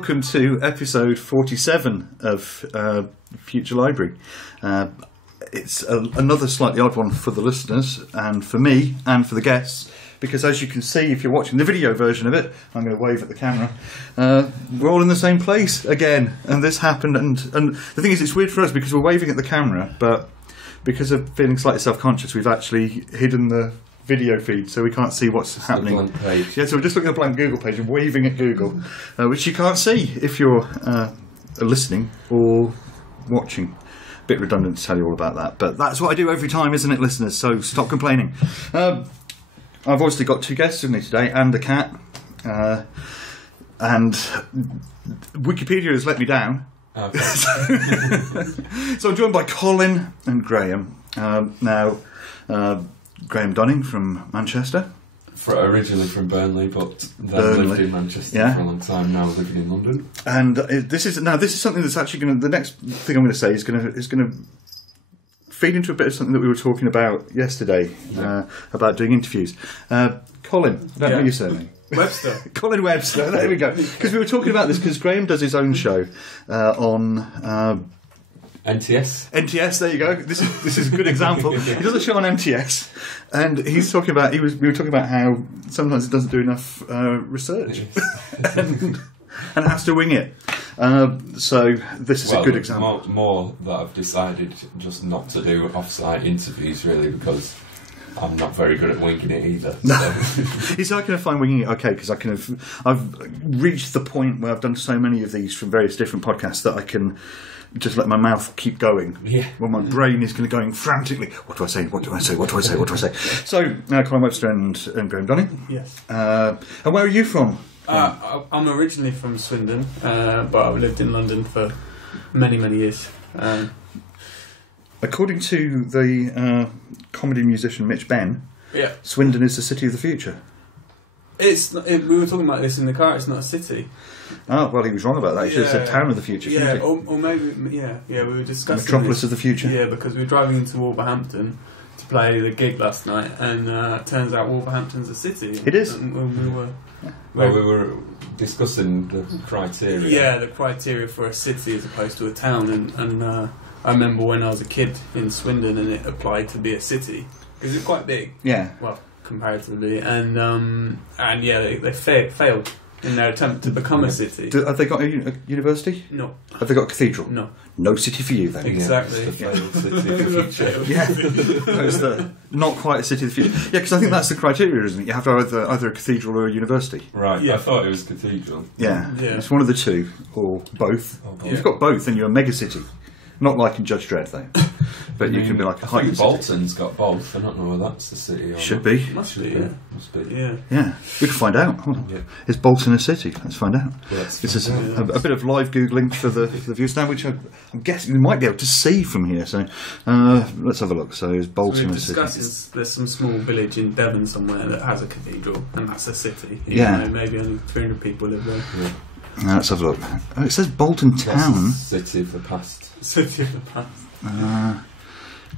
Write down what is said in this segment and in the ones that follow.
welcome to episode 47 of Future Library. It's another slightly odd one for the listeners, and for me, and for the guests, because as you can see, if you're watching the video version of it, I'm going to wave at the camera, we're all in the same place again, and this happened, and the thing is, it's weird for us because we're waving at the camera, but because of feeling slightly self-conscious, we've actually hidden the video feed, so we can't see what's happening. Blank page. Yeah, so we're just looking at a blank Google page and waving at Google, which you can't see if you're listening or watching. A bit redundant to tell you all about that, but that's what I do every time, isn't it, listeners? So stop complaining. I've obviously got two guests with me today and a cat, and Wikipedia has let me down. Okay. So I'm joined by Colin and Graham. Graham Dunning from Manchester. Originally from Burnley, but then lived in Manchester for a long time. Now living in London. And this is something that's actually going to. The next thing I'm going to say is going to feed into a bit of something that we were talking about yesterday about doing interviews. Colin, I don't know your surname. Webster. Colin Webster. There we go. Because we were talking about this because Graham does his own show on. NTS, there you go. This is a good example. He does a show on MTS, and he's talking about. We were talking about how sometimes it doesn't do enough research, and has to wing it. So this is a good example. More that I've decided just not to do off-site interviews, really, because I'm not very good at winging it either. So I can find winging it okay because I've reached the point where I've done so many of these from various different podcasts that I can just let my mouth keep going. Yeah. Well, my brain is going frantically. What do I say? What do I say? What do I say? What do I say? So, Colin Webster and Graham Dunning. Yes. And where are you from? I'm originally from Swindon, but I've lived in London for many, many years. According to the comedy musician Mitch Benn, Swindon is the city of the future. We were talking about this in the car. It's not a city. Oh, well, he was wrong about that. He should have said town of the future, shouldn't he? Or maybe, we were discussing Metropolis of the future. Yeah, because we were driving into Wolverhampton to play the gig last night, and it turns out Wolverhampton's a city. It is. And we were discussing the criteria. Yeah, the criteria for a city as opposed to a town, and I remember when I was a kid in Swindon, and it applied to be a city because it's quite big. Yeah. Well, comparatively, and they failed in their attempt to become a city. Have they got a university? No. Have they got a cathedral? No. No city for you then. Exactly. The failed city of the future. Yeah. It's not quite a city of the future. Yeah, because I think that's the criteria, isn't it? You have to have either a cathedral or a university. Right. Yeah. I thought it was cathedral. Yeah. It's one of the two, or both. If you've got both, then you're a mega city. Not like in Judge Dredd, though. But you can be like a heightened city. Bolton's got both. I don't know whether that's the city or Should not. be. Must be. Must be. Yeah. We can find out. Hold on. Yeah. Is Bolton a city? Let's find out. This is a bit of live Googling for the viewers now, which I'm guessing you might be able to see from here. So let's have a look. So is Bolton a city? There's some small village in Devon somewhere that has a cathedral, and that's a city. Maybe only 300 people live there. Yeah. Let's have a look. Oh, it says Bolton Town. City of the past. City of the past.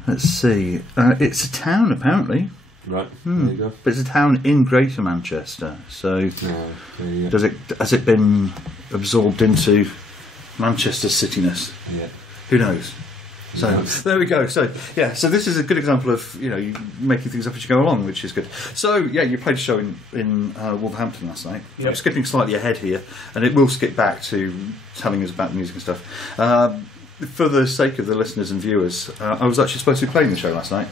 Let's see. It's a town, apparently. Right. There you go. But it's a town in Greater Manchester. So, has it been absorbed into Manchester's cityness? Yeah. Who knows? So there we go. So this is a good example of you making things up as you go along, which is good. So you played a show in Wolverhampton last night. Yep. I'm skipping slightly ahead here, and it will skip back to telling us about the music and stuff. For the sake of the listeners and viewers, I was actually supposed to be playing the show last night,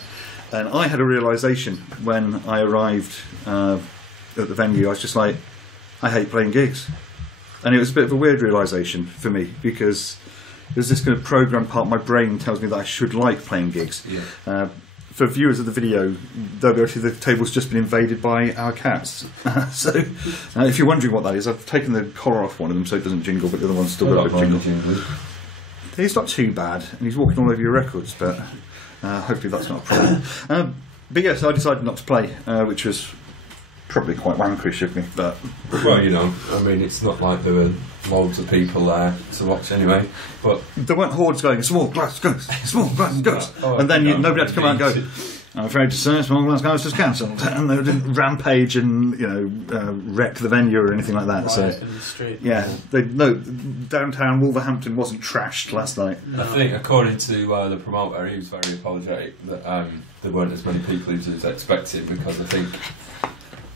and I had a realisation when I arrived at the venue. I was just like, I hate playing gigs, and it was a bit of a weird realisation for me because there's this kind of programmed part of my brain tells me that I should like playing gigs. Yeah. For viewers of the video, they'll be able to see the table's just been invaded by our cats. So, if you're wondering what that is, I've taken the collar off one of them so it doesn't jingle, but the other one's still got a bit of jingle. He's not too bad, and he's walking all over your records, but hopefully that's not a problem. But yes, I decided not to play, which was probably quite wankerish of me, but... Well, I mean, it's not like there were loads of people there to watch anyway, but... There weren't hordes going, small glass goes, small glass goes, and then nobody had to come out and go, I'm afraid to say, Small Glass House is cancelled, and they didn't rampage and wreck the venue or anything like that. Riot So in the street. yeah, downtown Wolverhampton wasn't trashed last night. I think, according to the promoter, he was very apologetic that there weren't as many people as he was expecting, because I think,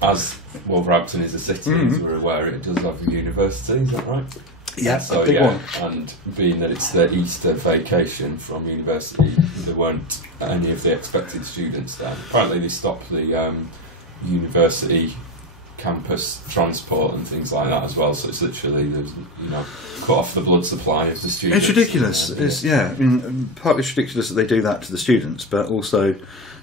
as Wolverhampton is a city, as we're aware, it does have a university, is that right? Yeah, so, a big one. And being that it's the Easter vacation from university, there weren't any of the expected students there. Apparently they stopped the university campus transport and things like that as well, so it's literally, cut off the blood supply of the students. It's ridiculous. I mean, partly it's ridiculous that they do that to the students, but also,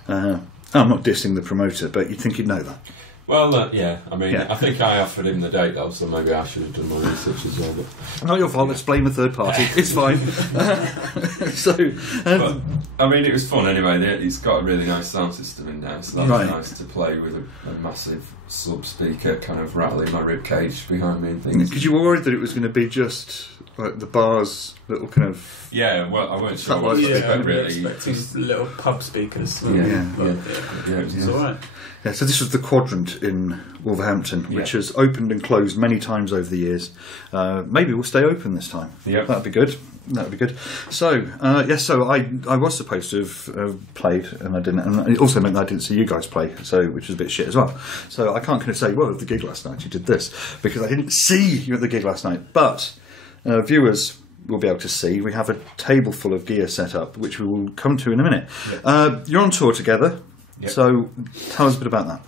I'm not dissing the promoter, but you'd think he'd know that. Well, yeah. I mean, I think I offered him the date though, so maybe I should have done my research as well. But not your fault. Let's blame a third party. It's fine. But, I mean, it was fun anyway. It's got a really nice sound system in there, so that was nice to play with a massive sub speaker, kind of rattling my rib cage behind me and things. Because you were worried that it was going to be just like the bar's little kind of. Yeah, well, I weren't sure what to expect really. Expecting little pub speakers. It was alright. Yeah, so this was the Quadrant in Wolverhampton, which has opened and closed many times over the years. Maybe we'll stay open this time. Yeah, that'd be good. So, so I was supposed to have played, and I didn't. And it also meant that I didn't see you guys play, which was a bit shit as well. So I can't kind of say, well, at the gig last night you did this, because I didn't see you at the gig last night. But viewers will be able to see. We have a table full of gear set up, which we will come to in a minute. Yep. You're on tour together. Yep. So, tell us a bit about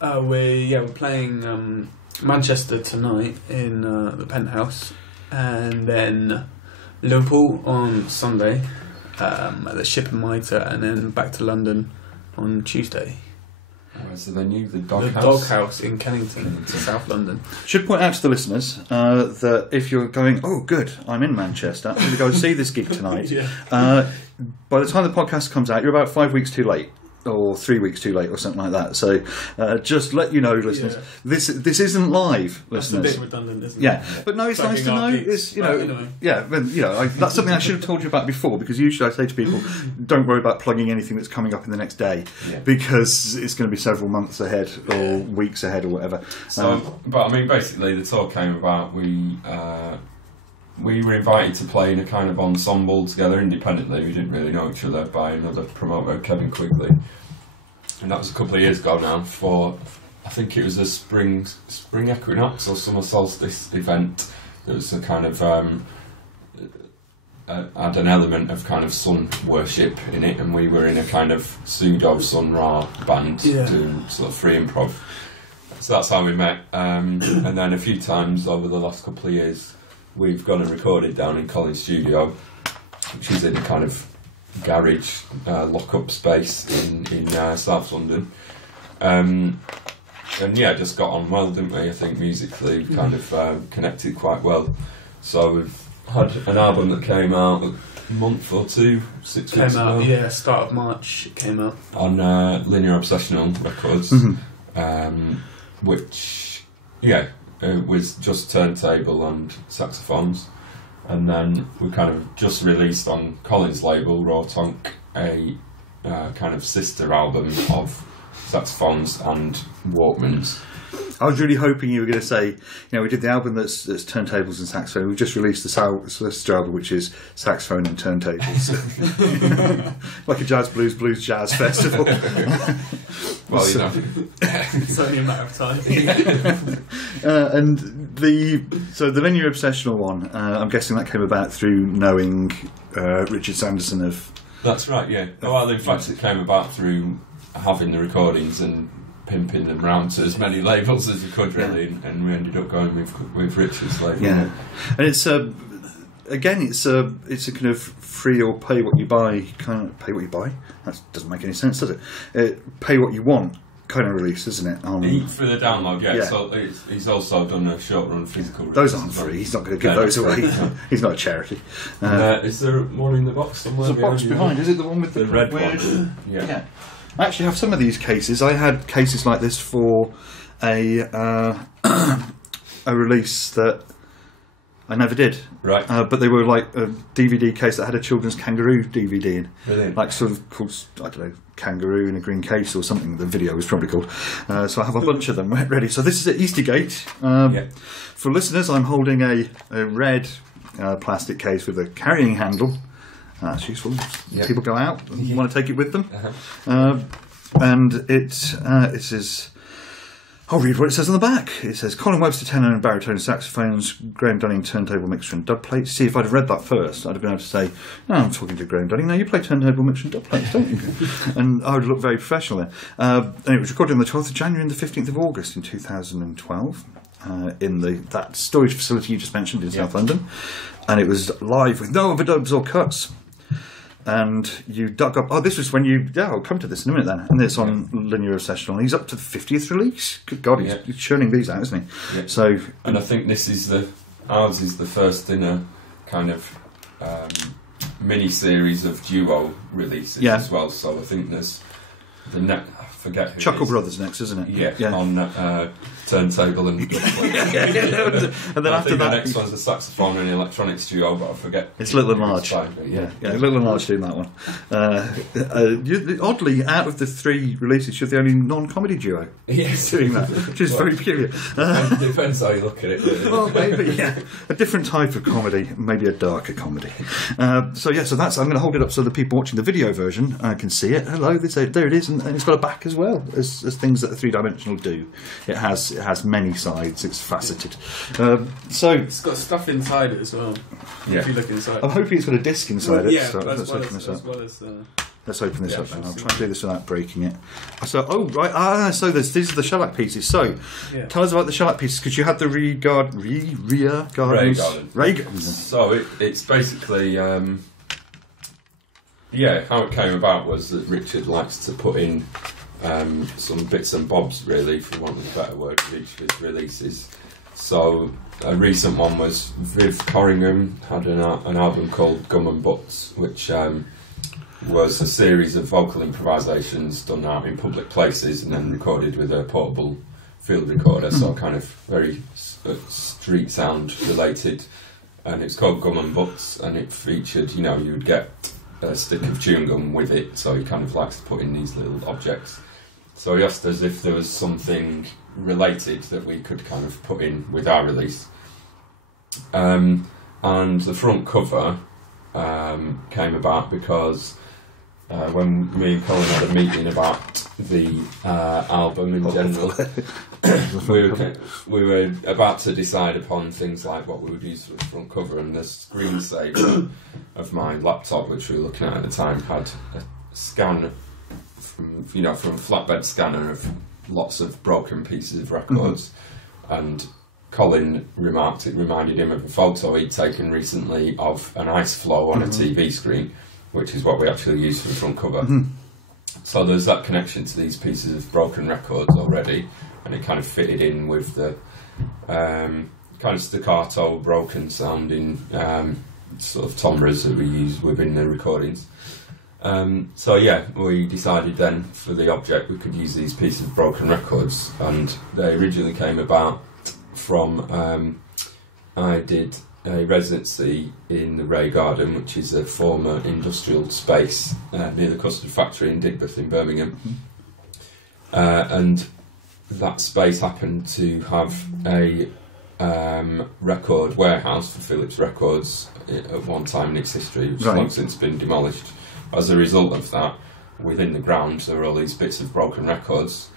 that. We're playing Manchester tonight in the Penthouse, and then Liverpool on Sunday at the Ship and Mitre, and then back to London on Tuesday. So they knew the Doghouse in Kennington, South London. Should point out to the listeners that if you're going, oh good, I'm in Manchester, I'm going to go and see this gig tonight. By the time the podcast comes out, you're about 5 weeks too late. Or 3 weeks too late, or something like that. So, just let you know, listeners, this isn't live, listeners. That's a bit redundant, isn't it? Yeah, but no, it's nice to know. It's that's something I should have told you about before, because usually I say to people, don't worry about plugging anything that's coming up in the next day, because it's going to be several months ahead or weeks ahead or whatever. So, but I mean, basically, the tour came about. We were invited to play in a kind of ensemble together independently. We didn't really know each other, by another promoter, Kevin Quigley. And that was a couple of years ago now, for, I think it was a spring equinox or summer solstice event. There was a kind of, had an element of kind of sun worship in it, and we were in a kind of pseudo Sun Ra band doing sort of free improv. So that's how we met. And then a few times over the last couple of years, we've gone and recorded down in Colin's studio, which is in a kind of garage lock-up space in South London. And just got on well, didn't we? I think musically kind of connected quite well. So we've had an album that came out a month or two, 6 weeks ago. Came out, start of March it came out. On Linear Obsessional Records, which, it was just turntable and saxophones, and then we kind of just released on Colin's label, Raw Tonk, a kind of sister album of saxophones and Walkmans. I was really hoping you were going to say, we did the album that's turntables and saxophone. We just released the sister album, which is saxophone and turntables, like a jazz blues jazz festival. Well, it's only a matter of time. And the Linear Obsessional one, I'm guessing that came about through knowing Richard Sanderson of. That's right, yeah. Well, in fact, it came about through having the recordings and pimping them round to as many labels as you could, really, and we ended up going with Richard's label. Yeah, and it's it's a kind of free or pay what you buy kind of pay what you buy. That doesn't make any sense, does it? Pay what you want kind of release, isn't it? For the download, yeah. So he's also done a short run physical release. Those aren't free. He's not going to give those away. He's not a charity. Is there one in the box somewhere? There's a box behind. Is it the one with the red one? Yeah. I actually have some of these cases. I had cases like this for a release that I never did. Right. But they were like a DVD case that had a children's kangaroo DVD in. Brilliant. Like sort of called, I don't know, Kangaroo in a Green Case or something, the video was probably called. So I have a bunch of them ready. So this is at Eastergate. For listeners, I'm holding a red plastic case with a carrying handle. That's useful. People go out and want to take it with them. And it says... I'll read what it says on the back. It says, Colin Webster, tenor and baritone saxophones, Graham Dunning, turntable mixer and dub plates. See, if I'd have read that first, I'd have been able to say, no, I'm talking to Graham Dunning. No, you play turntable mixer and dub plates, don't you? And I would look very professional then. And it was recorded on the 12th of January and the 15th of August in 2012 in that storage facility you just mentioned in South London. And it was live with no overdubs or cuts. And you dug up... Oh, this was when you... Yeah, I'll come to this in a minute then. And it's on Linear Session. He's up to the 50th release. Good God, he's churning these out, isn't he? Yeah. So, and I think this is ours is the first in a kind of mini-series of duo releases as well. So I think there's I forget who Chuckle Brothers next, isn't it? Yeah. On turntable and... and then I after think that... the next one's a saxophone and electronics duo, but I forget. It's Little and Large. Little and Large doing that one. Oddly, out of the 3 releases, you're the only non-comedy duo doing that, which is very peculiar. Depends how you look at it. Really. Well, maybe, a different type of comedy, maybe a darker comedy. So that's... I'm going to hold it up so the people watching the video version can see it. Hello, there it is, and it's got a back as well, as things that a 3-dimensional do. It has many sides. It's faceted. So it's got stuff inside it as well. Yeah. If you look inside, I'm hoping it's got a disc inside it. Yeah, so let's open this up. Let's open this up, and I'll try and do this without breaking it. So, so these are the shellac pieces. So, tell us about the shellac pieces, because you had the rear gardens. Ray gardens. So it's basically, how it came about was that Richard likes to put in some bits and bobs, really, for want of a better word, with each of his releases. So a recent one was Viv Corringham had an album called Gum and Butts, which was a series of vocal improvisations done out in public places and then recorded with a portable field recorder, so kind of very street sound related. And it's called Gum and Butts, and it featured, you would get a stick of chewing gum with it, so he kind of likes to put in these little objects. So he asked us if there was something related that we could kind of put in with our release. And the front cover came about because when me and Colin had a meeting about the album in general, we were about to decide upon things like what we would use for the front cover, and the screensaver of my laptop, which we were looking at the time, had a scan from a flatbed scanner of lots of broken pieces of records, and Colin remarked it reminded him of a photo he'd taken recently of an ice floe on a TV screen, which is what we actually use for the front cover. So there's that connection to these pieces of broken records already, and it kind of fitted in with the kind of staccato, broken sounding sort of timbres that we use within the recordings. We decided then for the object we could use these pieces of broken records, and they originally came about from I did a residency in the Ray Garden, which is a former industrial space near the custard factory in Digbeth in Birmingham, and that space happened to have a record warehouse for Philips Records at one time in its history, which has long since been demolished. As a result of that, within the ground there are all these bits of broken records.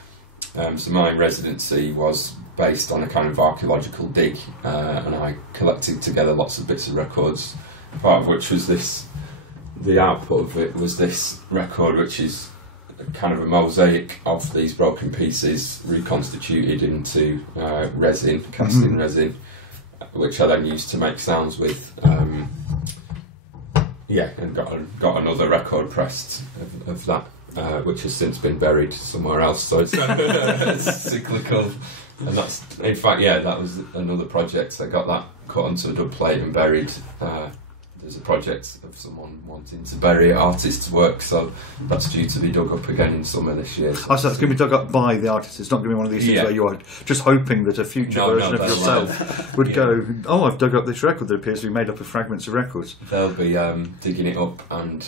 So my residency was based on a kind of archaeological dig, and I collected together lots of bits of records, part of which was the output of it was this record, which is kind of a mosaic of these broken pieces reconstituted into resin, cast in resin, which I then used to make sounds with. And got another record pressed of that, which has since been buried somewhere else. So it's cyclical, and that's in fact that was another project. I got that cut onto a dub plate and buried there's a project of someone wanting to bury artists' work, so that's due to be dug up again in summer this year. So it's going to be dug up by the artist. It's not going to be one of these things where you are just hoping that a future version of yourself would go, oh, I've dug up this record that appears to be made up of fragments of records. They'll be digging it up and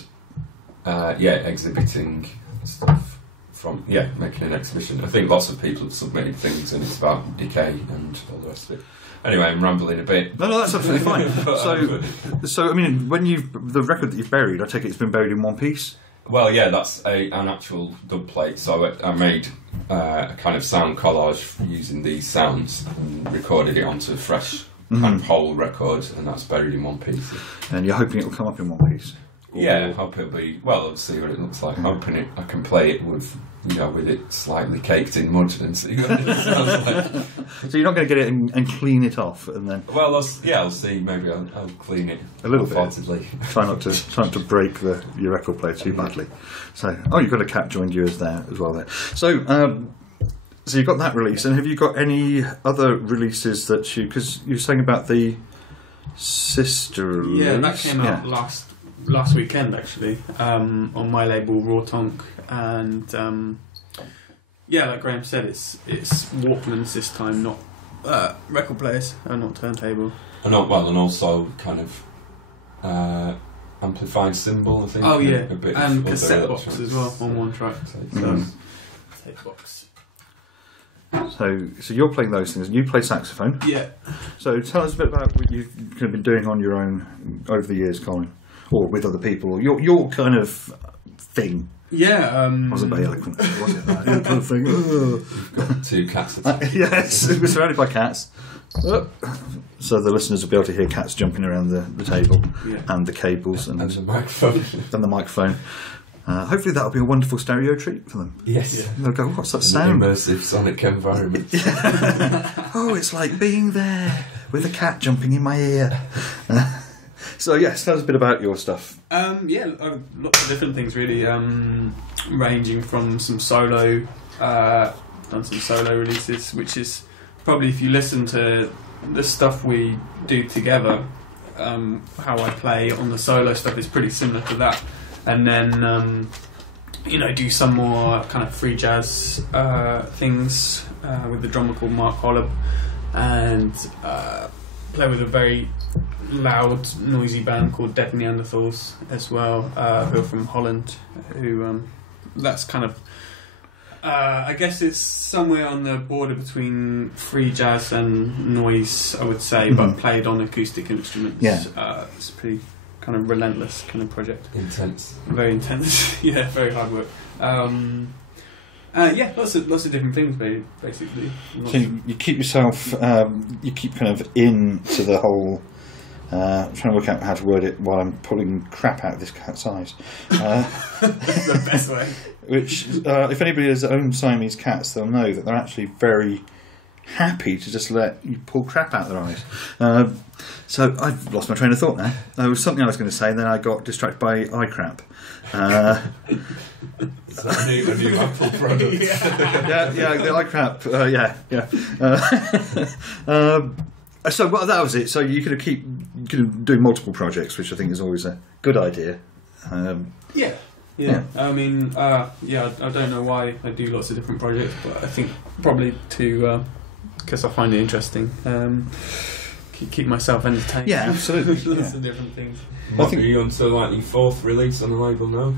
exhibiting stuff from making an exhibition. I think lots of people have submitted things, and it's about decay and all the rest of it. Anyway, I'm rambling a bit. No, that's absolutely fine. So I mean, the record that you've buried, I take it's been buried in one piece? Well, yeah, that's an actual dub plate. So I made a kind of sound collage using these sounds and recorded it onto a fresh kind of whole record, and that's buried in one piece. And you're hoping it will come up in one piece? Yeah, I hope it'll be. Well, I'll see what it looks like. I'm hoping I can play it with it slightly caked in mud and see what it sounds like. So you're not going to get it and clean it off, and then? Well, I'll see. Maybe I'll clean it a little bit. Try not to break your record player too badly. So, you've got a cat joined you as well there. So you've got that release, and have you got any other releases that because you were saying about the sister release? Yeah, that came out last weekend actually, on my label Raw Tonk, and like Graham said, it's Walkmans this time, not record players, not turntable. And also kind of amplified cymbal, I think. Oh yeah, a bit and cassette box as well on one track. So tape box. So you're playing those things, and you play saxophone. Yeah. So tell us a bit about what you've kind of been doing on your own over the years, Colin, or with other people, or your kind of thing. Yeah. Wasn't very eloquent, was it? That kind of thing. You've got two cats. Yes, we're surrounded by cats. So the listeners will be able to hear cats jumping around the table and the cables and the microphone. And the microphone. Hopefully that'll be a wonderful stereo treat for them. Yes. Yeah. They'll go, what's that sound? Immersive sonic environment. Oh, it's like being there with a cat jumping in my ear. So yes, tell us a bit about your stuff. Lots of different things really, ranging from some solo, done some solo releases, which is probably, if you listen to the stuff we do together, how I play on the solo stuff is pretty similar to that. And then, do some more kind of free jazz things with the drummer called Mark Hollop, and play with a very loud, noisy band called Dead Neanderthals as well, who are from Holland, who that's kind of, I guess it's somewhere on the border between free jazz and noise, I would say, but played on acoustic instruments. Yeah. It's a pretty kind of relentless kind of project. Intense. Very intense. Yeah, very hard work. Lots of different things, basically. So you keep yourself, you keep kind of into the whole. I'm trying to work out how to word it while I'm pulling crap out of this cat's eyes. That's the best way. Which, if anybody has owned Siamese cats, they'll know that they're actually very happy to just let you pull crap out their eyes. So I've lost my train of thought now. There was something I was going to say, and then I got distracted by eye crap. Is that a new Apple product? yeah, the eye crap. So that was it. So you could do multiple projects, which I think is always a good idea. Yeah. I mean, I don't know why I do lots of different projects, but I think probably because I find it interesting. Keep myself entertained. Yeah, absolutely. Lots of different things. Are you on to like your fourth release on the label now?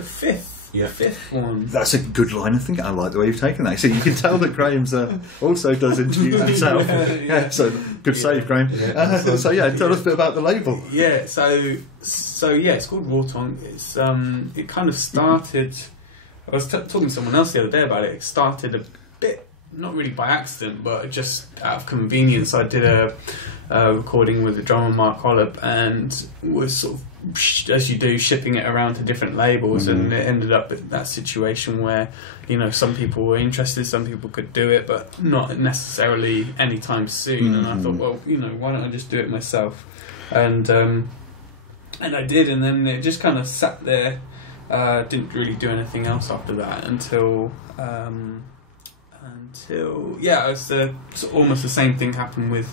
Fifth. Yeah, fifth one. That's a good line. I think I like the way you've taken that. So you can tell that Graham's also does interviews himself. So good save, Graham. Tell us a bit about the label. Yeah, so it's called Raw Tonk. It's it kind of started. I was talking to someone else the other day about it. It started a bit, not really by accident, but just out of convenience. I did a recording with the drummer Mark Hollop, and was sort of, as you do, shipping it around to different labels, and it ended up in that situation where some people were interested, some people could do it, but not necessarily anytime soon. And I thought, well, why don't I just do it myself? And I did, and then it just kind of sat there. Didn't really do anything else after that until it was almost the same thing happened with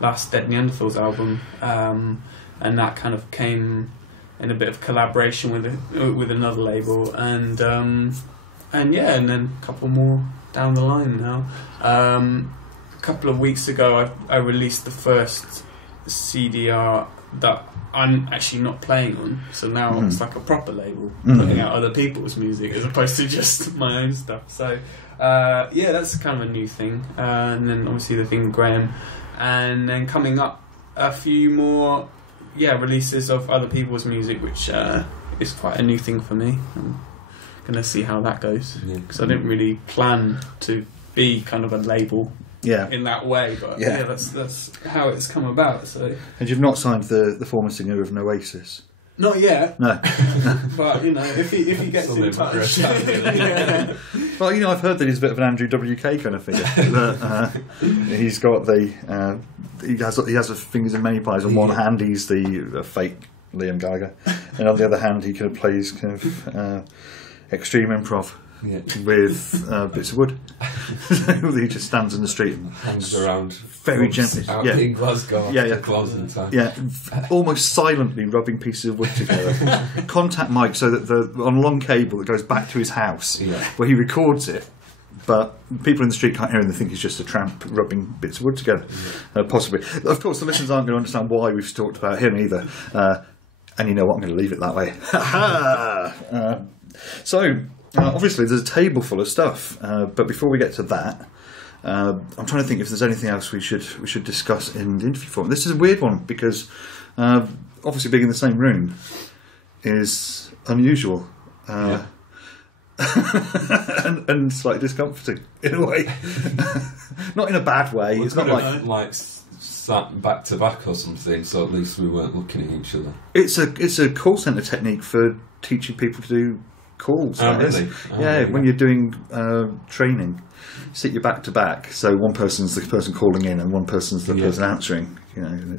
last Dead Neanderthals album, and that kind of came in a bit of collaboration with another label, and then a couple more down the line now. A couple of weeks ago, I released the first CDR that I'm actually not playing on, so now it's like a proper label, putting out other people's music as opposed to just my own stuff. So that's kind of a new thing. And then obviously the thing with Graham, and then coming up a few more releases of other people's music, which is quite a new thing for me. I'm gonna see how that goes, because I didn't really plan to be kind of a label in that way, but that's how it's come about. So, and you've not signed the former singer of Oasis? Not yet. No. But if he gets in touch. Well, I've heard that he's a bit of an Andrew WK kind of figure. He's got he has his fingers in many pies. On one hand, he's the fake Liam Gallagher, and on the other hand, he kind of plays kind of extreme improv. With bits of wood. He just stands in the street and hangs around very gently. Out in Glasgow. Closing time. Almost silently rubbing pieces of wood together. Contact mic so that on a long cable that goes back to his house where he records it. But people in the street can't hear him. They think he's just a tramp rubbing bits of wood together. Possibly. Of course, the listeners aren't going to understand why we've talked about him either. And you know what? I'm going to leave it that way. Obviously, there's a table full of stuff, but before we get to that, I'm trying to think if there's anything else we should discuss in the interview form. This is a weird one because obviously being in the same room is unusual and slightly discomforting in a way. Not in a bad way. It's not like sat back to back or something, so at least we weren't looking at each other. It's a call centre technique for teaching people to do calls. Really? When you're doing training, sit you back to back, so one person's the person calling in and one person's the person answering. And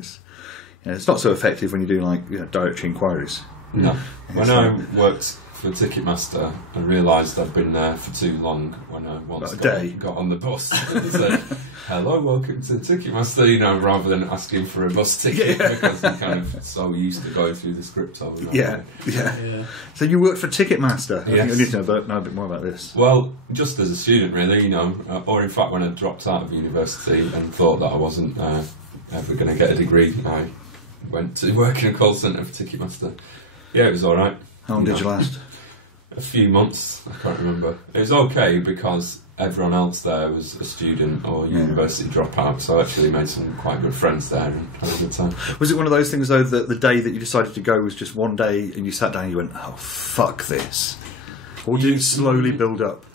it's not so effective when you do directory inquiries. No. When I worked for Ticketmaster, I realised I'd been there for too long when I once got on the bus and said, "Hello, welcome to Ticketmaster," rather than asking for a bus ticket because I'm kind of so used to going through the script all the time. Yeah. So you worked for Ticketmaster? Yes. I need to know a bit more about this. Well, just as a student, really, or in fact when I dropped out of university and thought that I wasn't ever going to get a degree, I went to work in a call centre for Ticketmaster. Yeah, it was alright. How long did you last? A few months, I can't remember. It was okay because everyone else there was a student or university dropout, so I actually made some quite good friends there and had a good time. Was it one of those things, though, that the day that you decided to go was just one day and you sat down and you went, "Oh, fuck this"? Or did it slowly build up?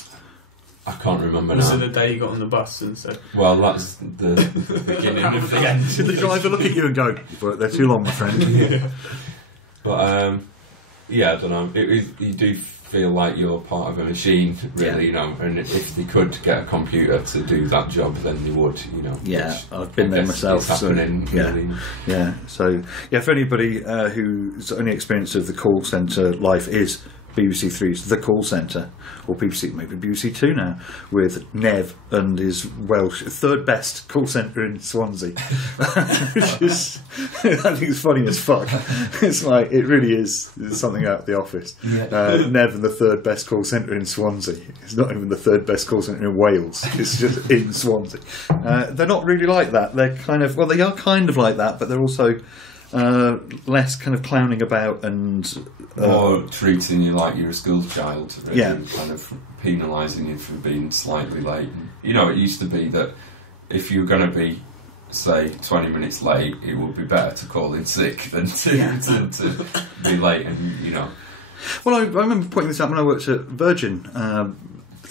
I can't remember now. Was it the day you got on the bus and said... Well, that's the beginning of the end. Did the driver look at you and go, "You've worked there too long, my friend"? But, I don't know. You do feel like you're part of a machine, really, and if they could get a computer to do that job, then they would, Yeah, I've been there myself. It's happening, really. Yeah. So, for anybody whose only experience of the call centre life is BBC Three's The Call Centre, or maybe BBC Two now, with Nev and his Welsh third best call centre in Swansea, which is, I think it's funny as fuck. It's like it really is something out of The Office. Nev and the third best call centre in Swansea. It's not even the third best call centre in Wales. It's just in Swansea. They're not really like that. They're they are kind of like that, but they're also less kind of clowning about and more treating you like you're a school child, really, and kind of penalising you for being slightly late. It used to be that if you were going to be, say, 20 minutes late, it would be better to call in sick than to be late. And Well, I remember pointing this out when I worked at Virgin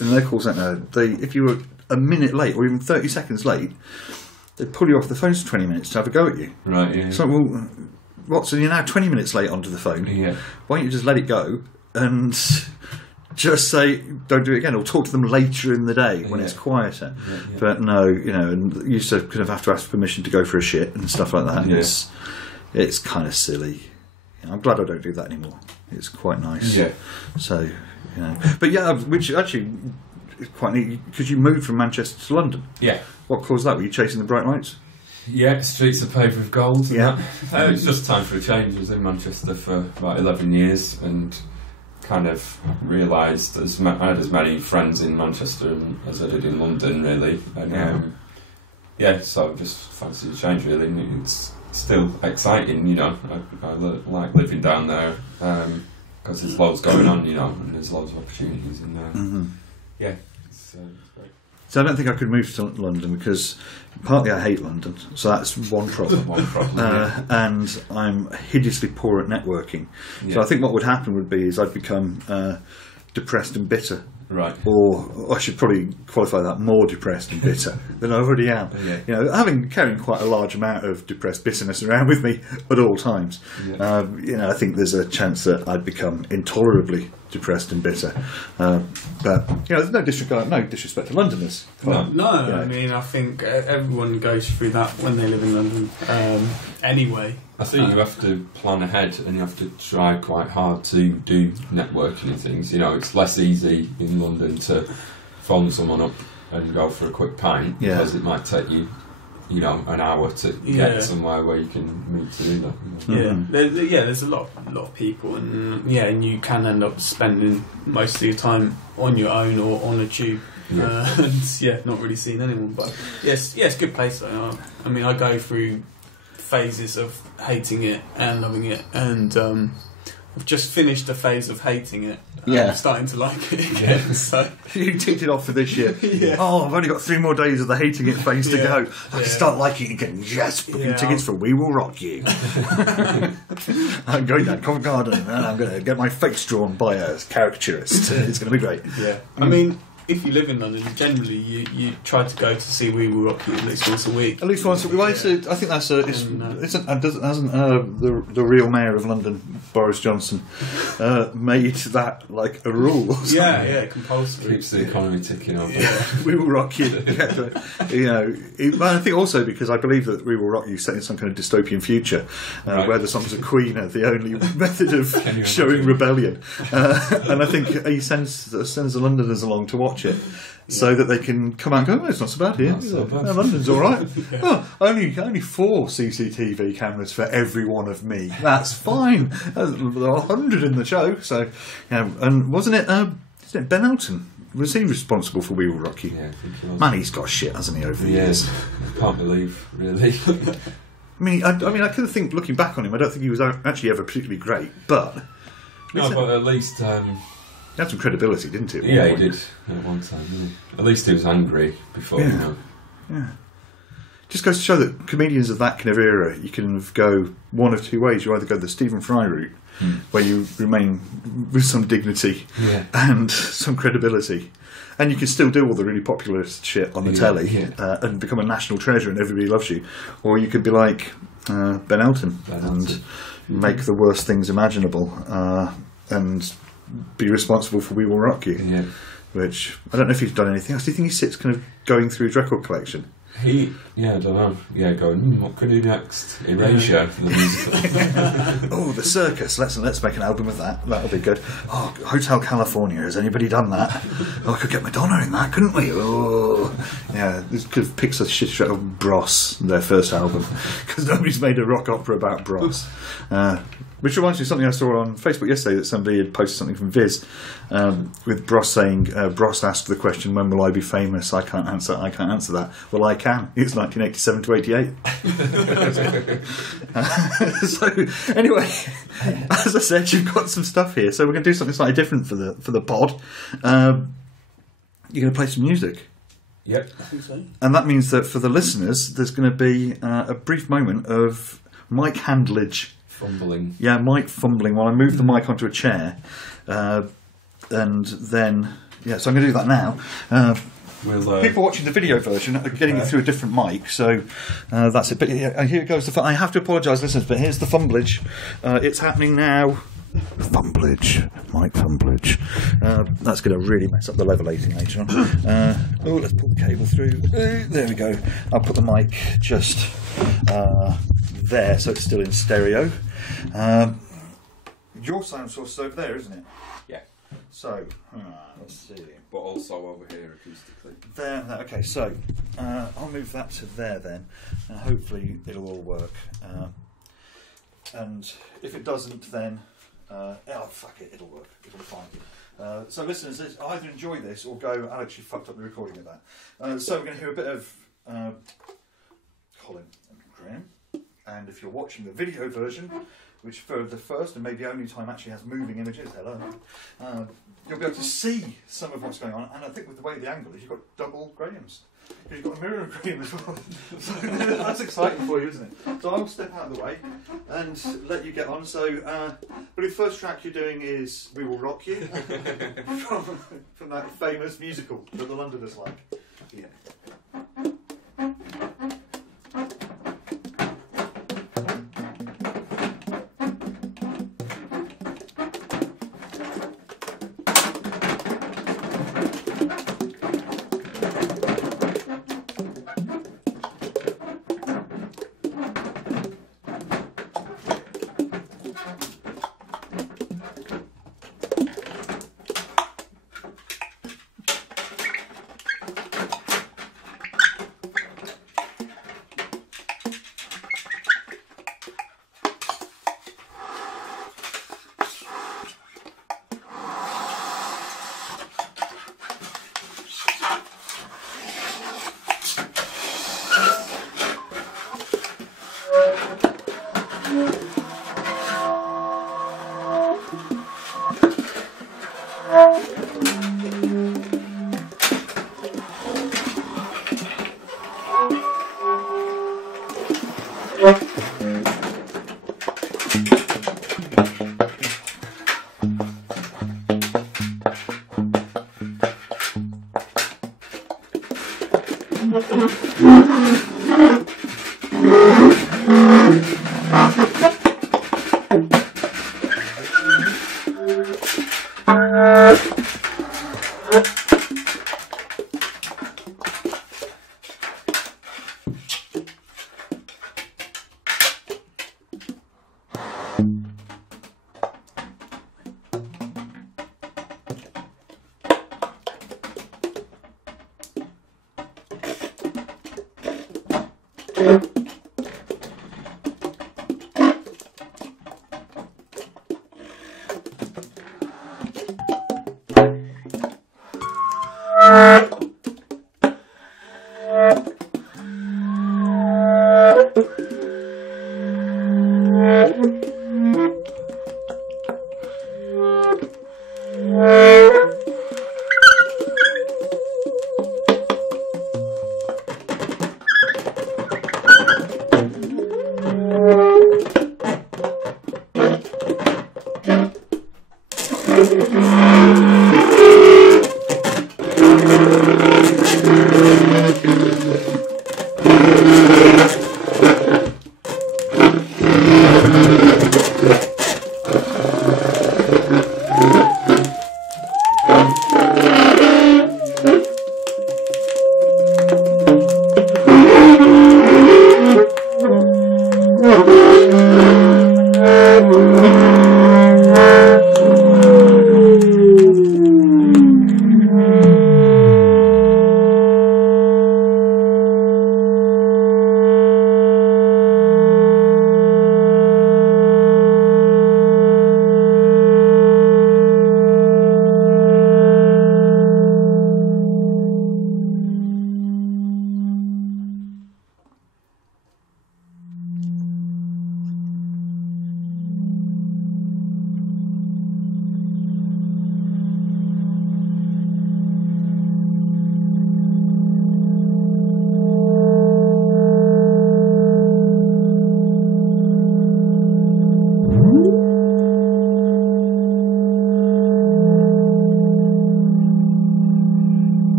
in their call centre. If you were a minute late or even 30 seconds late, they'd pull you off the phone for 20 minutes to have a go at you. Right, yeah. So, so you're now 20 minutes late onto the phone. Yeah. Why don't you just let it go and just say, don't do it again, or talk to them later in the day when it's quieter. Yeah. But no, and you used to kind of have to ask permission to go for a shit and stuff like that. Yeah. It's kind of silly. I'm glad I don't do that anymore. It's quite nice. Yeah. So, But which actually is quite neat, because you moved from Manchester to London. Yeah. What caused that? Were you chasing the bright lights? Yeah, streets are paved with gold. Yeah. It's just time for a change. I was in Manchester for about 11 years and kind of realised I had as many friends in Manchester as I did in London, really. And so I just fancied a change, really. And it's still exciting, you know. I like living down there because there's loads going on, you know, and there's loads of opportunities. And it's great. So I don't think I could move to London because partly I hate London, so that's one problem. And I'm hideously poor at networking. Yeah. So I think what would happen would be I'd become depressed and bitter. Right. Or I should probably qualify that more depressed and bitter than I already am. Yeah. You know, carrying quite a large amount of depressed bitterness around with me at all times. Yeah. You know, I think there's a chance that I'd become intolerably depressed and bitter. But you know, there's no disrespect to Londoners. No. I mean, I think everyone goes through that when they live in London. Anyway. I think you have to plan ahead and you have to try quite hard to do networking and things. You know, it's less easy in London to phone someone up and go for a quick pint because it might take you, you know, an hour to get somewhere where you can meet to do that. You know? There's a lot of people, and and you can end up spending most of your time on your own or on a tube. And not really seeing anyone. But it's a good place though. I mean, I go through phases of hating it and loving it, and I've just finished a phase of hating it. I'm starting to like it again. So you ticked it off for this year. Oh, I've only got 3 more days of the hating it phase to go. I can start liking it again. Yes, booking tickets for We Will Rock You. I'm going down Covent Garden and I'm going to get my face drawn by a caricaturist. It's going to be great. Yeah, I mean, if you live in London, generally you try to go to see We Will Rock You at least once a week. At least once a week. Well, I think that's hasn't the real mayor of London, Boris Johnson, made that like a rule? Yeah, compulsory. Keeps the economy ticking over. We Will Rock You. You know, I think also because I believe that We Will Rock You set in some kind of dystopian future where the songs of Queen are the only method of showing rebellion, and I think he sends the Londoners along to watch it so that they can come out and go, it's not so bad here. London's all right. Only 4 CCTV cameras for every one of me. That's fine. There are 100 in the show. So, and wasn't it Ben Elton? Was he responsible for We Will Rock You? Yeah, I think he was. Man, he's got shit, hasn't he, over the years? I can't believe, really. I kind of think, looking back on him, I don't think he was actually ever particularly great, but... No, but at least... He had some credibility, didn't he? Yeah, he did at one time. Didn't he? At least he was angry before. You know. Yeah. Just goes to show that comedians of that kind of era, you can go one of 2 ways. You either go the Stephen Fry route, where you remain with some dignity and some credibility, and you can still do all the really popular shit on the telly and become a national treasure and everybody loves you. Or you could be like Ben Elton and make the worst things imaginable and be responsible for We Will Rock You. Yeah. Which, I don't know if he's done anything else. Do you think he sits kind of going through his record collection? I don't know. Yeah, going, what can I do next? Erasure, the musical. The Circus. Let's make an album of that. That'll be good. Oh, Hotel California. Has anybody done that? I could get Madonna in that, couldn't we? Oh, yeah. This could have picked a shit straight of Bros, their first album, because nobody's made a rock opera about Bros. Which reminds me of something I saw on Facebook yesterday, that somebody had posted something from Viz with Bros saying, Bros asked the question, when will I be famous? I can't answer that. Well, I can. It's 1987 to 88. So, anyway, as I said, you've got some stuff here. So we're going to do something slightly different for the pod. You're going to play some music. Yep. I think so. And that means that for the listeners, there's going to be a brief moment of mic handlage. Fumbling. Yeah, mic fumbling while I move the mic onto a chair. And then, so I'm going to do that now. People watching the video version are getting it through a different mic, so that's it. But here it goes. I have to apologise, listeners, but here's the fumblage. It's happening now. Fumblage. Mic fumblage. That's going to really mess up the levelating later on. Let's pull the cable through. There we go. I'll put the mic just there, so it's still in stereo. Your sound source is over there, isn't it? Yeah. So, let's see. But also over here acoustically. There, okay, so I'll move that to there then, and hopefully it'll all work. And if it doesn't, then oh fuck it, it'll work. It'll be fine. So listeners, either enjoy this or go, Alex, you fucked up the recording of that. So we're going to hear a bit of Colin and Graham, and if you're watching the video version, which for the first and maybe only time actually has moving images, hello, you'll be able to see some of what's going on. And I think with the way the angle is, you've got double Grahams. Because you've got a mirror of Graham as well. So that's exciting for you, isn't it? So I'll step out of the way and let you get on. So, but the first track you're doing is We Will Rock You, from that famous musical that the Londoners like. Yeah.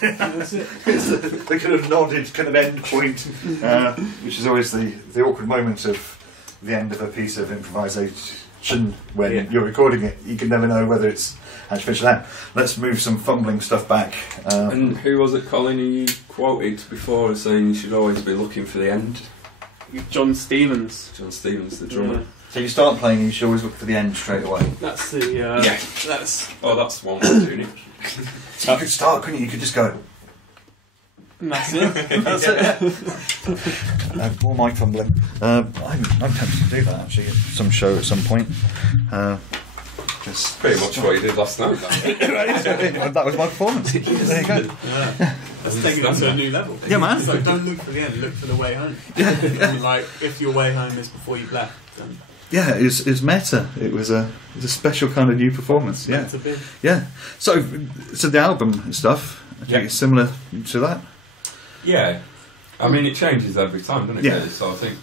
That's it. It's the kind of nodded kind of end point, which is always the awkward moment of the end of a piece of improvisation when you're recording it. You can never know whether it's actually finished now. Let's move some fumbling stuff back. And who was it, Colin, who you quoted before as saying you should always be looking for the end? John Stevens. John Stevens, the drummer. Yeah. So you start playing, you should always look for the end straight away. That's the. Yeah. That's. Oh, that's one way of doing it. So you could start, couldn't you? You could just go. That's it. That's it. More mic fumbling. I'm tempted to do that actually at some show at some point. 'cause Pretty much what you did last night. that was my performance. There you go. Yeah. Let's take it to a new level. Yeah, man. So don't look for the end, look for the way home. Like, if your way home is before you've left, then... Yeah, it's meta. It was a special kind of new performance. Yeah, yeah. So the album and stuff, I think it's similar to that. Yeah, I mean it changes every time, doesn't it? Yeah. So I think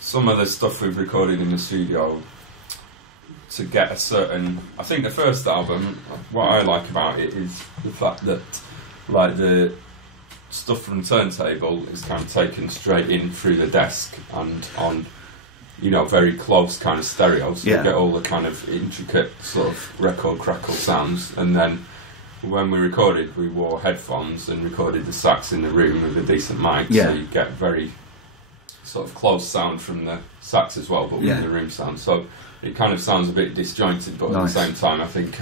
some of the stuff we've recorded in the studio to get a certain. I think the first album, what I like about it is the fact that like the stuff from the turntable is kind of taken straight in through the desk and on. Very close kind of stereo, so you get all the kind of intricate sort of record crackle sounds. And then when we recorded, we wore headphones and recorded the sax in the room with a decent mic, so you get very sort of close sound from the sax as well, but with the room sound. So it kind of sounds a bit disjointed, but at the same time, I think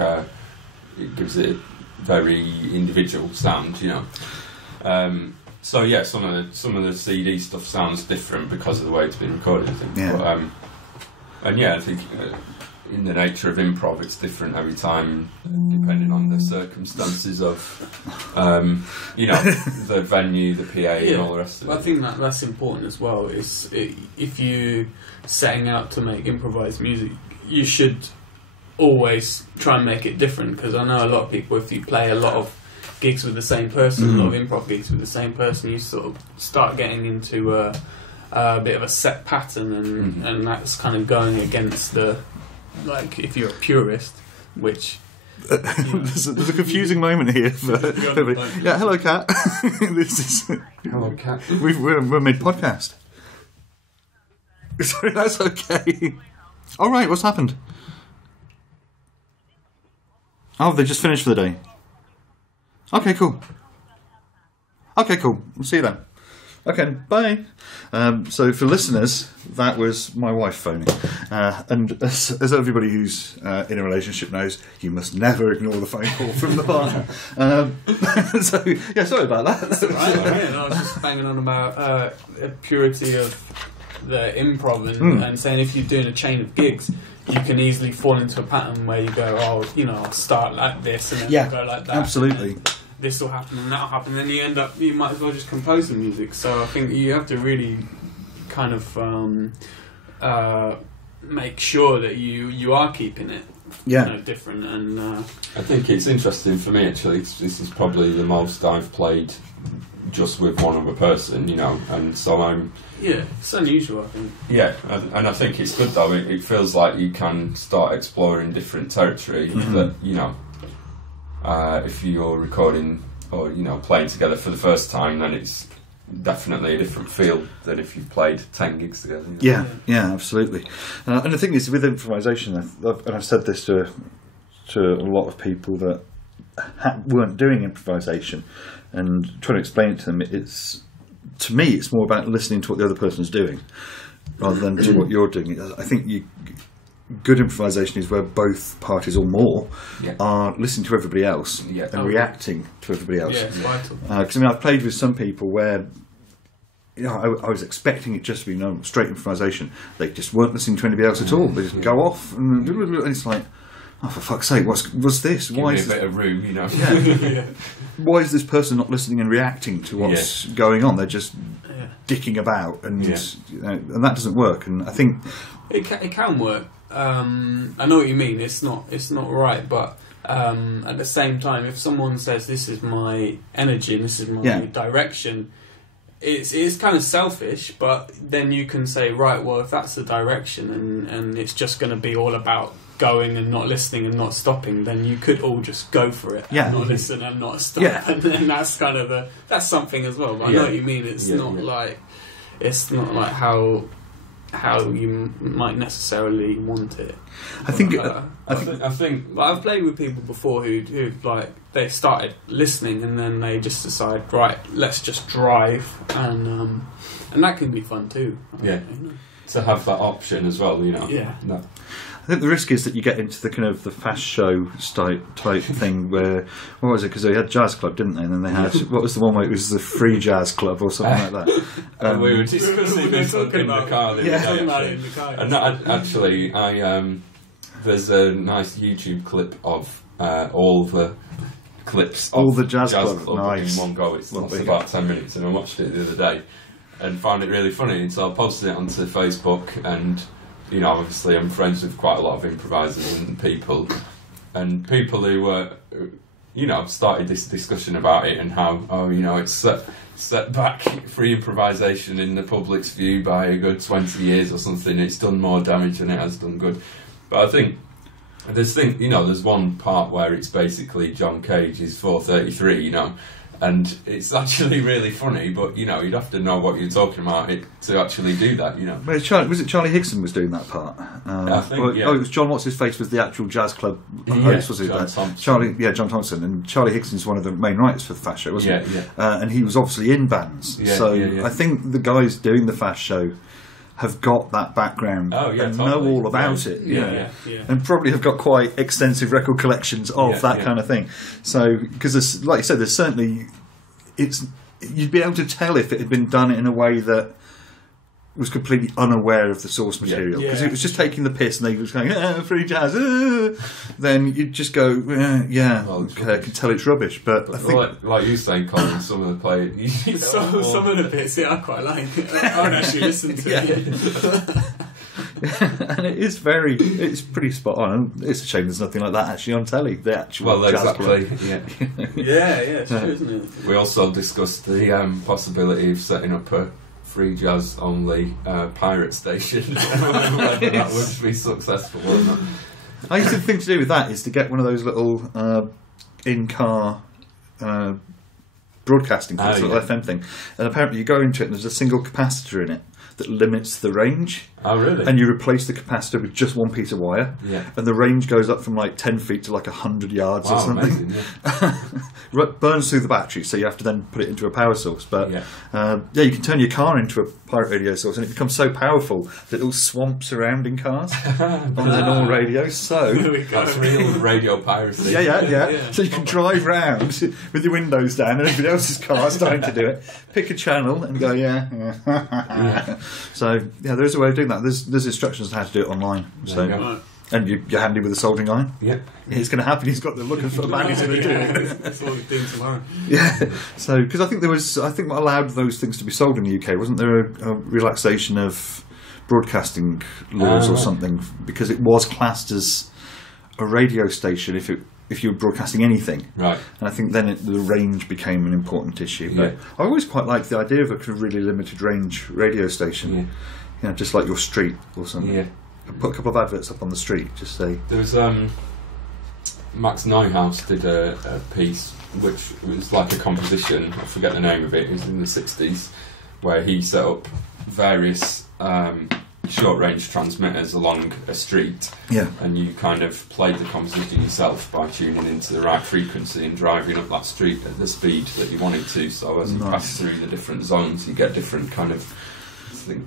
it gives it a very individual sound, So yeah, some of the CD stuff sounds different because of the way it's been recorded, I think. Yeah. But, I think in the nature of improv, it's different every time, depending on the circumstances of, the venue, the PA, and all the rest of it. I think that's important as well. Is if you setting out to make improvised music, you should always try and make it different. Because I know a lot of people, if you play a lot of gigs with the same person, a lot of improv gigs with the same person, you sort of start getting into a bit of a set pattern, and that's kind of going against the, like, if you're a purist, which there's a confusing moment here. Yeah, hello, Kat. This is Hello, Kat. We're mid-podcast. Sorry, that's okay. All right, what's happened? Oh, they just finished for the day. Okay, cool. We'll see you then. Okay, bye. So for listeners, that was my wife phoning. And as everybody who's in a relationship knows, you must never ignore the phone call from the partner. So, yeah, sorry about that. That's right. I was just banging on about purity of the improv and saying if you're doing a chain of gigs, you can easily fall into a pattern where you go, I'll start like this and then I'll go like that. Absolutely. This will happen and that will happen. And then you might as well just compose the music. So I think you have to really kind of make sure that you are keeping it different. And I think it's interesting for me, actually. This is probably the most I've played just with one other person, and so I'm... Yeah, it's unusual, I think. Yeah, and I think it's good, though. It feels like you can start exploring different territory that, if you're recording or, playing together for the first time, then it's definitely a different feel than if you've played 10 gigs together. Yeah, absolutely. And the thing is, with improvisation, and I've said this to a lot of people that weren't doing improvisation, and trying to explain it to them, to me, it's more about listening to what the other person's doing rather than to what you're doing. I think good improvisation is where both parties or more are listening to everybody else and reacting to everybody else. Yeah, it's vital. Because I've played with some people where I was expecting it just to be straight improvisation. They just weren't listening to anybody else at all. They just go off and it's like, oh, for fuck's sake, what's this? Why is a bit of room, Why is this person not listening and reacting to what's going on? They're just dicking about, and and that doesn't work. And I think it can work. I know what you mean. It's not right, but at the same time, if someone says this is my energy and this is my direction, it's kind of selfish. But then you can say, right, well, if that's the direction and it's just going to be all about going and not listening and not stopping, then you could all just go for it and not listen and not stop, and then that's kind of that's something as well. But I know what you mean. It's not like how you might necessarily want it. I think I've played with people before who like they started listening and then they just decide, right, let's just drive, and that can be fun too. To have that option as well, I think the risk is that you get into the kind of the fast show type thing where, what was it? Because they had Jazz Club, didn't they? And then they had, what was the one where it was the Free Jazz Club or something like that? We were discussing this in the car the other day. And that, actually, There's a nice YouTube clip of all the clips all of the jazz club in one go. It's about 10 minutes, and I watched it the other day and found it really funny, and so I posted it onto Facebook. And you know, obviously I'm friends with quite a lot of improvisers and people who were, you know, started this discussion about it and how, you know, it's set back free improvisation in the public's view by a good 20 years or something. It's done more damage than it has done good. But I think there's one part where it's basically John Cage is 433, you know, and it's actually really funny, but you know, you'd have to know what you're talking about to actually do that, you know. Was it Charlie Hickson was doing that part? I think, Oh, it was John What's His Face was the actual jazz club host, was it? John Thompson, and Charlie Hickson's one of the main writers for the Fast Show, wasn't he? And he was obviously in bands, I think the guys doing the Fast Show have got that background and know all about it, and probably have got quite extensive record collections of that kind of thing. So, because like you said, there's certainly you'd be able to tell if it had been done in a way that was completely unaware of the source material, because it was just taking the piss and they was going free jazz, then you'd just go I can tell it's rubbish. But I think, like you saying, Colin, some of the some of the bits I quite like. I would actually listen to it. And it's pretty spot on. It's a shame there's nothing like that actually on telly. The actual jazz exactly club. It's true, isn't it? We also discussed the possibility of setting up a free jazz only pirate station. Whether that would be successful or not. I used to think to do with that is to get one of those little in-car broadcasting things, little FM thing, and apparently you go into it and there's a single capacitor in it that limits the range. Oh, really? And you replace the capacitor with just one piece of wire, and the range goes up from like 10 feet to like 100 yards or something. Amazing, Burns through the battery, so you have to then put it into a power source. But you can turn your car into a pirate radio source, and it becomes so powerful that it all swamps surrounding cars on their normal radios. So that's real radio piracy. Yeah. So you can drive round with your windows down, and everybody else's car starting to do it. Pick a channel and go, So there is a way of doing that. There's instructions on how to do it online. So. And you're handy with a soldering iron. Yeah, it's going to happen. He's got the look of a man who's going to do it. That's what we're doing tomorrow. Yeah. So because I think what allowed those things to be sold in the UK, wasn't there a relaxation of broadcasting laws or something, because it was classed as a radio station if you were broadcasting anything, right? And I think then the range became an important issue. But I always quite liked the idea of a really limited range radio station. You know, just like your street or something. Yeah. Put a couple of adverts up on the street, just say. There was Max Neuhaus did a piece which was like a composition, I forget the name of it was in the 60s, where he set up various short range transmitters along a street, and you kind of played the composition yourself by tuning into the right frequency and driving up that street at the speed that you wanted to, so as you pass through the different zones you get different kind of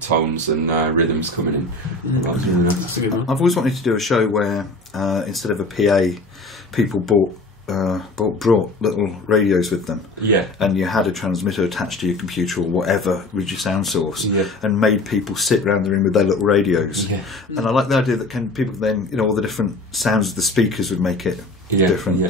tones and rhythms coming in. That's really nice. That's a good one. I've always wanted to do a show where instead of a PA, people brought little radios with them. Yeah. And you had a transmitter attached to your computer or whatever with your sound source, and made people sit around the room with their little radios. Yeah. And I like the idea that people then, all the different sounds of the speakers would make it different.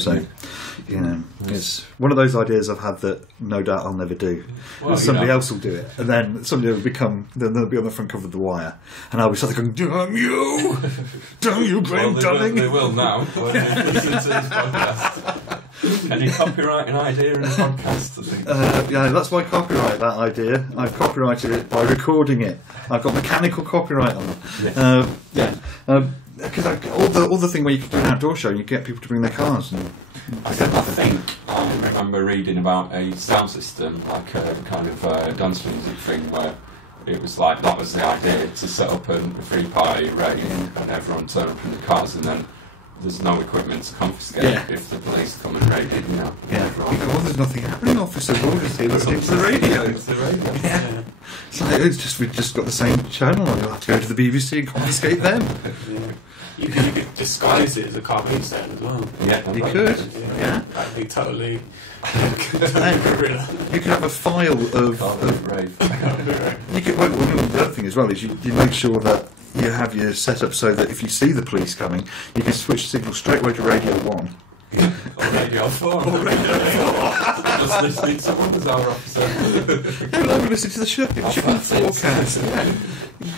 It's one of those ideas I've had that no doubt I'll never do. Well, somebody else will do it, and then somebody will then they'll be on the front cover of The Wire, and I'll be sort of going, "Damn you, Graham Dunning!" They will now when they listen to this podcast. Any copyright an idea in a podcast? I think. That's my copyright. That idea, I've copyrighted it by recording it. I've got mechanical copyright on it. Because all the thing where you can do an outdoor show, you get people to bring their cars. And I think I remember reading about a sound system, like a kind of dance music thing, where it was like that was the idea, to set up a free party rave and everyone turn up in the cars, and then there's no equipment to confiscate if the police come and raid it, there's nothing happening, officer. We're just here listening to the radio. So we've just got the same channel. You'll have to go to the BBC and confiscate them. You could disguise it as a cartoon sound as well. Yeah, you could. That'd be totally. You could have a file of rave. You could. The other thing as well is you make sure that you have your setup so that if you see the police coming, you can switch signal straight away to Radio 1. Or Radio 4. Or Radio 4. Just listening to 1 was our officer. Hello, listen to the shipping forecast.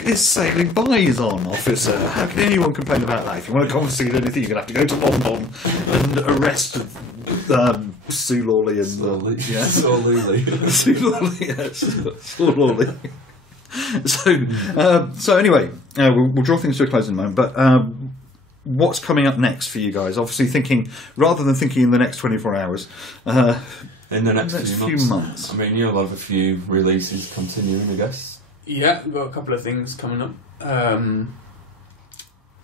Is sailing by is on, officer. How can anyone complain about that? If you want to concede anything, you're going to have to go to London and arrest Sue Lawley and Sue Lawley. Sue Lawley, yes. Sue Lawley. So anyway, we'll draw things to a close in a moment, but what's coming up next for you guys? Obviously rather than thinking in the next 24 hours, in the next few months. I mean, you'll have a few releases continuing, I guess. Yeah, we've got a couple of things coming up.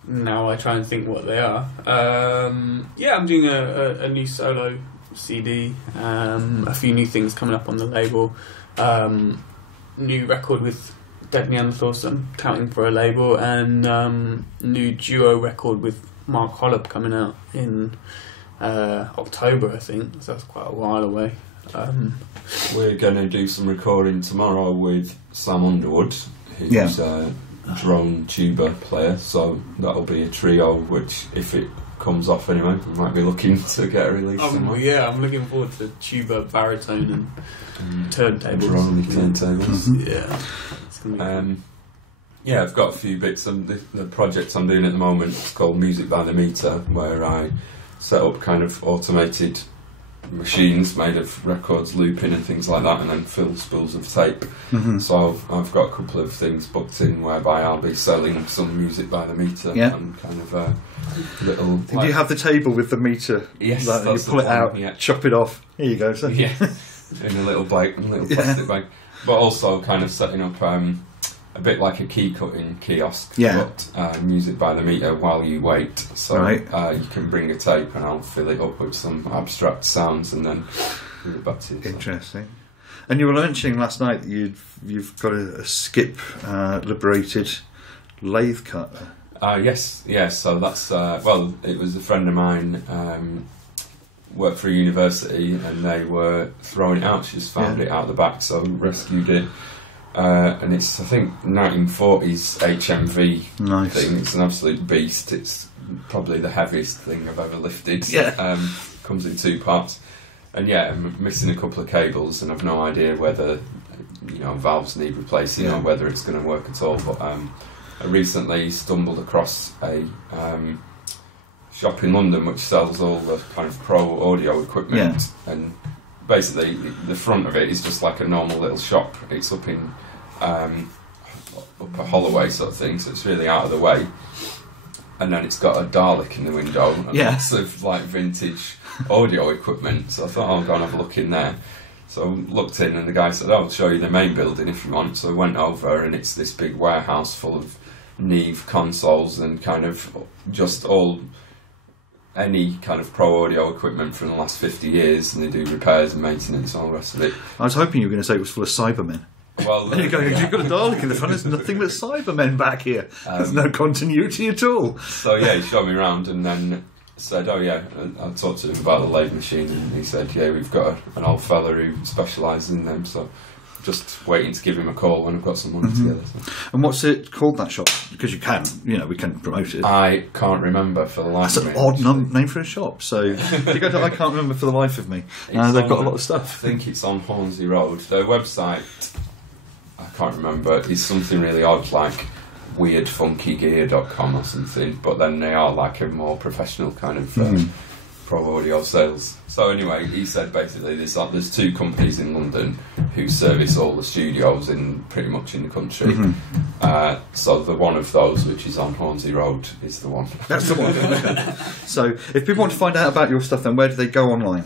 Now I try and think what they are. I'm doing a new solo CD, a few new things coming up on the label, new record with Dead Neanderthals I'm touting for a label, and new duo record with Mark Hollop coming out in October, I think, so that's quite a while away. We're going to do some recording tomorrow with Sam Underwood, who's a drone tuba player, so that'll be a trio, which, if it comes off anyway, we might be looking to get a release somewhere. Yeah, I'm looking forward to tuba, baritone and turntables. Drone turntables. Yeah. It's gonna be yeah, I've got a few bits. The project I'm doing at the moment is called Music by the Meter, where I set up kind of automated machines made of records looping and things like that, and then fill spools of tape. So I've got a couple of things booked in whereby I'll be selling some music by the meter and kind of a little. Do you have the table with the meter? Yes, like, you pull it out, chop it off. Here you go. So. Yeah, in a little plastic bag. But also kind of setting up a bit like a key cutting kiosk, but music by the meter while you wait. So you can bring a tape and I'll fill it up with some abstract sounds and then give it back to you. Interesting. And you were mentioning last night that you've got a skip liberated lathe cutter. Yes. So that's it was a friend of mine. Worked for a university and they were throwing it out. She just found it out the back, so rescued it. And it's, I think, 1940s HMV thing. It's an absolute beast. It's probably the heaviest thing I've ever lifted. Comes in 2 parts. And I'm missing a couple of cables and I've no idea whether valves need replacing or whether it's going to work at all. But I recently stumbled across a shop in London which sells all the kind of pro audio equipment, and basically the front of it is just like a normal little shop. It's up in up a Holloway sort of thing, so it's really out of the way, and then it's got a Dalek in the window and lots of like vintage audio equipment. So I thought I'll go and have a look in there. So I looked in and the guy said, I'll show you the main building if you want. So I went over and it's this big warehouse full of Neve consoles and kind of just any kind of pro audio equipment from the last 50 years, and they do repairs and maintenance and all the rest of it. I was hoping you were going to say it was full of Cybermen. Well, you've got a Dalek in the front, there's nothing but Cybermen back here. There's no continuity at all. So he showed me around and then said, I talked to him about the lathe machine, and he said, we've got an old fella who specialises in them, so just waiting to give him a call when I've got some money together. So. And what's it called, that shop? Because we can promote it. I can't remember for the life of me. That's an odd name for a shop. So you go to I can't remember for the life of me. They've got a lot of stuff. I think it's on Hornsey Road. Their website, I can't remember, is something really odd, like weirdfunkygear.com or something, but then they are like a more professional kind of pro audio sales. So anyway, he said basically there's 2 companies in London who service all the studios pretty much in the country. So the one of those, which is on Hornsey Road, is the one. That's the one. So if people want to find out about your stuff, then where do they go online?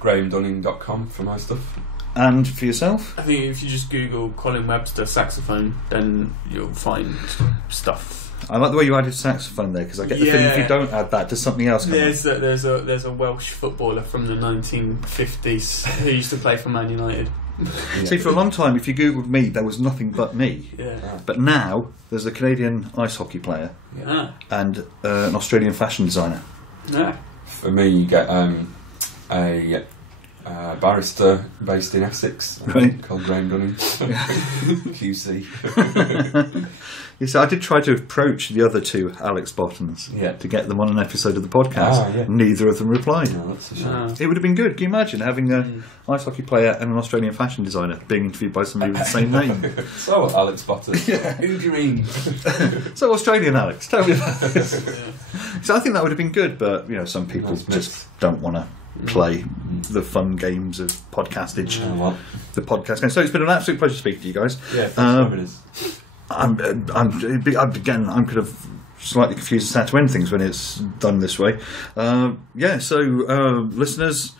GrahamDunning.com for my stuff. And for yourself? I think if you just Google Colin Webster saxophone, then you'll find stuff. I like the way you added saxophone there, because I get the feeling if you don't add that, does something else come There's a Welsh footballer from the 1950s who used to play for Man United. See, for a long time, if you Googled me, there was nothing but me. But now, there's a Canadian ice hockey player and an Australian fashion designer. For me, you get a barrister based in Essex, Right. called Graham Dunning, QC. You see, I did try to approach the other two Alex Bottons to get them on an episode of the podcast. Neither of them replied. No, that's a shame. It would have been good. Can you imagine having an ice hockey player and an Australian fashion designer being interviewed by somebody with the same name? So, Alex Bottom, who do you mean? So, Australian Alex, tell me about this. So I think that would have been good, but some people just don't want to play the fun games of podcastage. The podcast game. So it's been an absolute pleasure to speak to you guys. Yeah, thanks for having us. I'm kind of slightly confused as to how to end things when it's done this way. Listeners,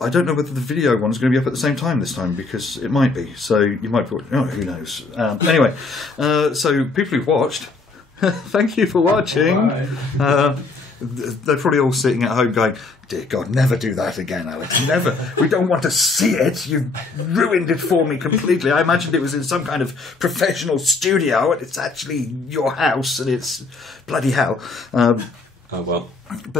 I don't know whether the video one is going to be up at the same time this time, because it might be. So you might be, who knows? Anyway, so people who've watched, thank you for watching. They're probably all sitting at home going, dear God, never do that again, Alex. Never. We don't want to see it. You've ruined it for me completely. I imagined it was in some kind of professional studio, and it's actually your house, and it's bloody hell. But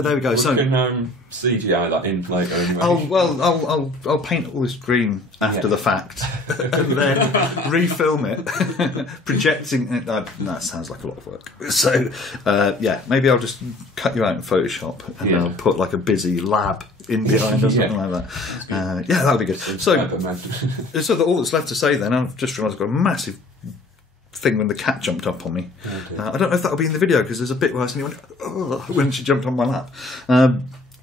there we go. We can CGI that in later. Anyway. I'll paint all this green after the fact, and then refilm it, projecting it. That sounds like a lot of work. So maybe I'll just cut you out in Photoshop, and I'll put like a busy lab in behind or something like that. That would be good. So all that's left to say then, I've just realised I've got a massive thing when the cat jumped up on me. I don't know if that'll be in the video, because there's a bit where I suddenly went when she jumped on my lap.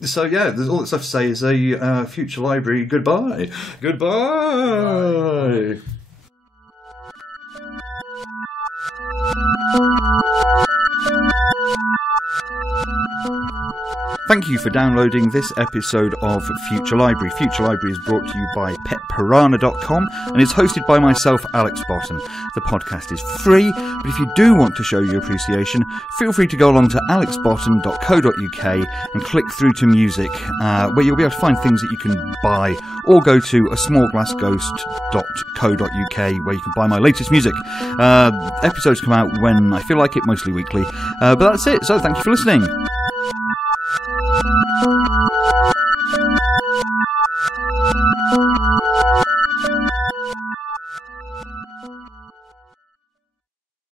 There's all that's left to say is a future library goodbye. Goodbye. Thank you for downloading this episode of Future Library. Future Library is brought to you by petpiranha.com and is hosted by myself, Alex Botton. The podcast is free, but if you do want to show your appreciation, feel free to go along to alexbotton.co.uk and click through to music, where you'll be able to find things that you can buy, or go to asmallglassghost.co.uk where you can buy my latest music. Episodes come out when I feel like it, mostly weekly. But that's it, so thank you for listening.